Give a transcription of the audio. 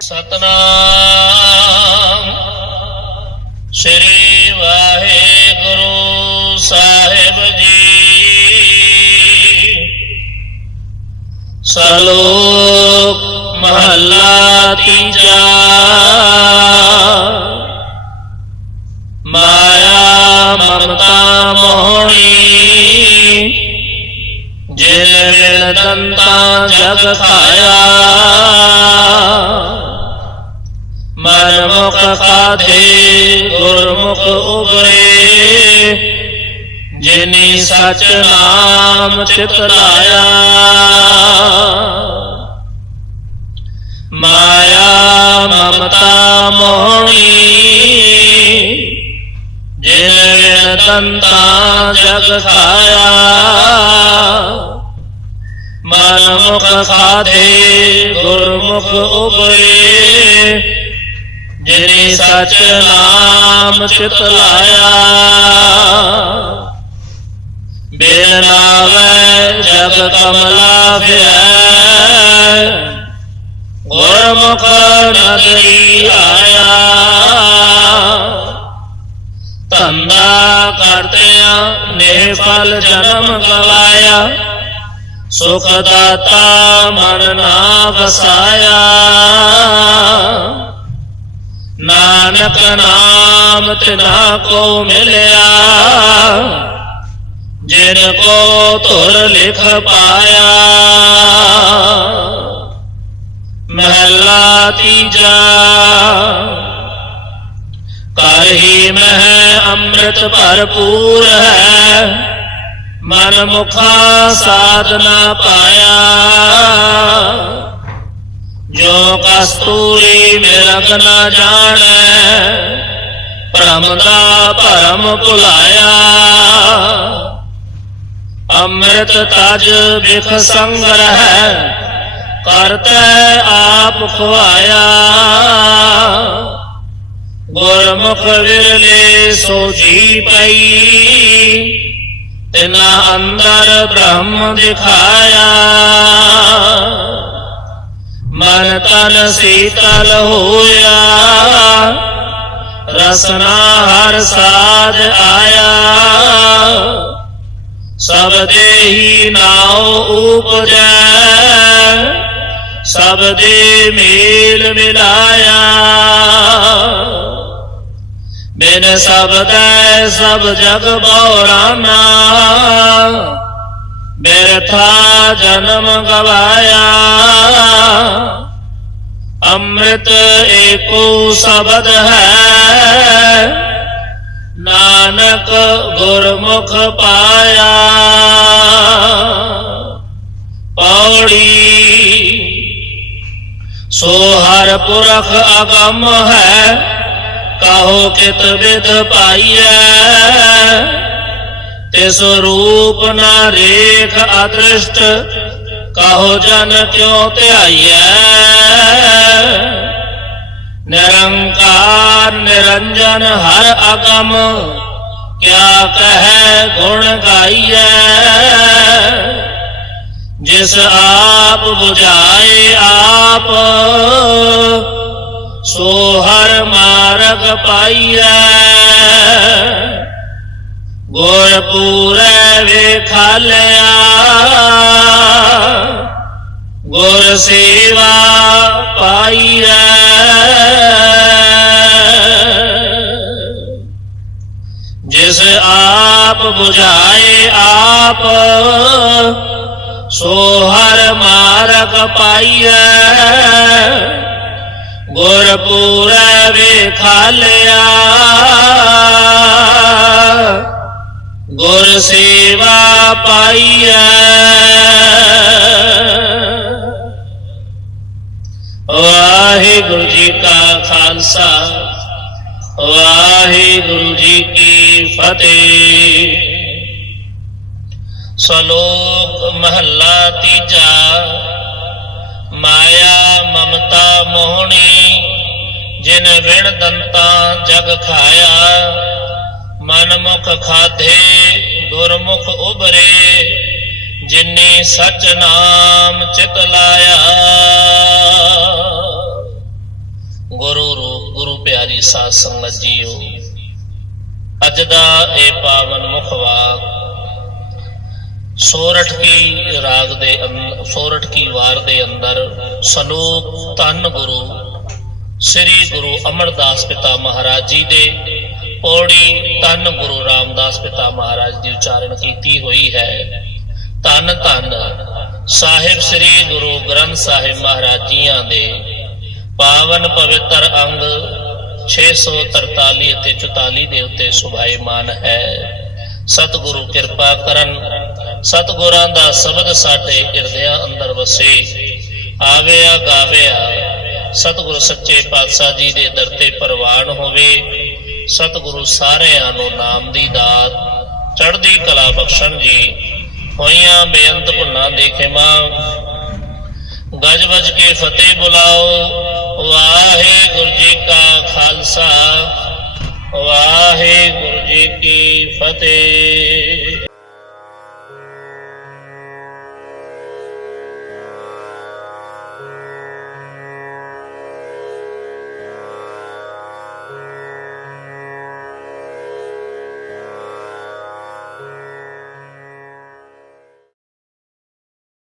ਸਤਨਾਮ। ਸ੍ਰੀ ਵਾਹਿਗੁਰੂ ਸਾਹਿਬ ਜੀ। ਸਲੋਕ ਮਹੱਲਾ ਤੀਜਾ। ਮਾਇਆ ਮਮਤਾ ਮੋਹਣੀ। ਜਿਨ ਵਿਣ ਦੰਤਾ ਜਗ ਖਾਇਆ ਖਾਧੇ ਗੁਰਮੁਖ ਉਬਰੇ ਜਿਨੀ ਸਚ ਨਾਮ ਚਿਤ ਲਾਇਆ। ਮਾਇਆ ਮਮਤਾ ਮੋਹਣੀ। ਜਿਨ ਵਿਣ ਦੰਤਾ ਜਗ ਖਾਇਆ। ਮਨ ਮੁਖ ਖਾਧੇ ਗੁਰਮੁਖ ਉਬਰੇ ਜਿਨੇ ਸਚ ਨਾਮ ਚਿਤ ਲਾਇਆ, ਬਿਨ ਨਾਵੇ ਜਗ ਕਮਲਾ ਫਿਰੈ ਗੁਰਮੁਖ ਨਦਰੀ ਆਇਆ। ਧੰਦਾ ਕਰਤਿਆਂ ਨੇ ਫਲ ਜਨਮ ਗਵਾਇਆ, ਸੁਖ ਦਾਤਾ ਮਨ ਨਾ ਵਸਾਇਆ। ਨਾਨਕ ਨਾਮ ਤਿਨਾ ਕੋ ਮਿਲਿਆ। ਜਿਨ ਕੋ ਧੁਰ ਲਿਖ ਪਾਇਆ। ਮਹਲਾ ਤੀਜਾ। ਕਰ ਮਹਿ ਅੰਮ੍ਰਿਤ ਭਰਪੂਰ ਹੈ। ਮਨ ਮੁਖਾ ਸਾਧਨਾ ਪਾਇਆ। ਜੋ ਕਸਤੂਰੀ ਮਿਰਗ ਨਾ ਜਾਣੈ, ਭ੍ਰਮ ਦਾ ਭਰਮ ਭੁਲਾਇਆ। ਅੰਮ੍ਰਿਤ ਤਜ ਬਿਖ ਸੰਗ ਰਹਿ, ਕਰਤੈ ਆਪ ਖਵਾਇਆ ਗੁਰਮੁਖ ਵਿਰਲੇ ਸੋ ਜੀ ਪਈ, ਤਿਨਾ ਅੰਦਰ ਬ੍ਰਹਮ ਦਿਖਾਇਆ। ਮਨ ਤਨ ਸੀਤਲ ਹੋਇਆ। ਰਸਨਾ ਹਰ ਸਾਧ ਆਇਆ। ਸਭ ਦੇਹੀ ਨਾਉ ਉਪਜੈ। ਸਭ ਦੇ ਮੇਲ ਮਿਲਾਇਆ। ਬਿਨ ਸਬਦੈ ਸਭ ਜਗ ਬੌਰਾਨਾ ਬਿਰਥਾ ਜਨਮ ਗਵਾਇਆ। ਅੰਮ੍ਰਿਤ ਏਕੋ ਸ਼ਬਦ ਹੈ। ਨਾਨਕ ਗੁਰਮੁਖ ਪਾਇਆ। ਪੌੜੀ ਸੋ ਹਰ ਪੁਰਖ ਅਗੰਮ ਹੈ। ਕਹੋ ਕਿਤ ਵਿਦ ਪਾਈਐ। ਤਿਸ ਰੂਪ ਨਾ ਰੇਖ ਅਦ੍ਰਿਸ਼ਟ, ਕਹੋ ਜਨ ਕਿਉ ਧਿਆਈਐ? ਨਿਰੰਕਾਰ ਨਿਰੰਜਨ ਹਰ ਅਗਮ, ਕਿਆ ਕਹੈ ਗੁਣ ਗਾਈਐ? ਜਿਸ ਆਪ 부ਝਾਏ ਆਪ, ਸੋ ਹਰ ਮਾਰਗ ਪਾਈਐ। ਗੁਰ ਪੂਰੈ ਵੇਖਾਲਿਆ। ਗੁਰ ਸੇਵਾ ਪਾਈ ਪਾਈਐ। ਜਿਸ ਆਪ 부ਝਾਏ ਆਪ, ਸੋ ਹਰ ਮਾਰਗ ਪਾਈਐ। ਗੁਰ ਪੂਰੈ ਵੇਖਾਲਿਆ। ਗੁਰ ਸੇਵਾ ਪਾਈਐ। ਵਾਹਿਗੁਰੂ ਜੀ ਕਾ ਖਾਲਸਾ, ਵਾਹਿਗੁਰੂ ਜੀ ਕੀ ਫਤਿਹ। ਸ਼ਲੋਕ ਮਹੱਲਾ ਤੀਜਾ, ਮਾਇਆ ਮਮਤਾ ਮੋਹਣੀ, ਜਿਨ ਵਿਣ ਦੰਤਾ ਜਗ ਖਾਇਆ। ਮਨ ਮੁਖ ਖਾਧੇ, ਗੁਰਮੁਖ ਉਬਰੇ ਜਿਨੇ ਸਚ ਨਾਮ ਚਿਤ ਲਾਇਆ। ਸਾਧ ਸੰਗਤ ਜੀਓ, ਅੱਜ ਦਾ ਇਹ ਪਾਵਨ ਮੁਖਵਾਕ ਸੋਰਠ ਕੀ ਰਾਗ ਦੇ ਅੰਦ- ਸੋਰਠ ਕੀ ਵਾਰ ਦੇ ਅੰਦਰ ਸਲੋਕ ਧੰਨ ਗੁਰੂ, ਸ੍ਰੀ ਗੁਰੂ ਅਮਰਦਾਸ ਪਿਤਾ ਮਹਾਰਾਜ ਜੀ ਦੇ ਪੌੜੀ ਧੰਨ ਗੁਰੂ ਰਾਮਦਾਸ ਪਿਤਾ ਮਹਾਰਾਜ ਦੀ ਉਚਾਰਨ ਕੀਤੀ ਹੋਈ ਹੈ। ਧੰਨ ਧੰਨ ਸਾਹਿਬ ਸ੍ਰੀ ਗੁਰੂ ਗ੍ਰੰਥ ਸਾਹਿਬ ਮਹਾਰਾਜ ਜੀਆਂ ਦੇ ਪਾਵਨ ਪਵਿੱਤਰ ਅੰਗ 643 ਅਤੇ 44 ਦੇ ਉੱਤੇ ਸੁਭਾਈਮਾਨ ਹੈ। ਸਤਿਗੁਰੂ ਕਿਰਪਾ ਕਰਨ, ਸਤਿਗੁਰਾਂ ਦਾ ਸ਼ਬਦ ਸਾਡੇ ਹਿਰਦਿਆਂ ਅੰਦਰ ਵਸੇ। ਆਵਿਆ ਗਾਵਿਆ, ਸਤਿਗੁਰੂ ਸੱਚੇ ਪਾਤਸ਼ਾਹ ਜੀ ਦੇ ਦਰ ਤੇ ਪ੍ਰਵਾਨ ਹੋਵੇ। ਸਤਿਗੁਰੂ ਸਾਰਿਆਂ ਨੂੰ ਨਾਮ ਦੀ ਦਾਤ, ਚੜ੍ਹਦੀ ਕਲਾ ਬਖਸ਼ਣ ਜੀ। ਹੋਈਆਂ ਬੇਅੰਤ ਭੁੱਲਾਂ ਦੇ ਖਿਮਾ। ਗਜ ਵਜ ਕੇ ਫਤਿਹ ਬੁਲਾਓ। ਵਾਹਿਗੁਰੂ ਜੀ ਕਾ ਖਾਲਸਾ। ਵਾਹਿਗੁਰੂ ਜੀ ਕੀ ਫਤਿਹ।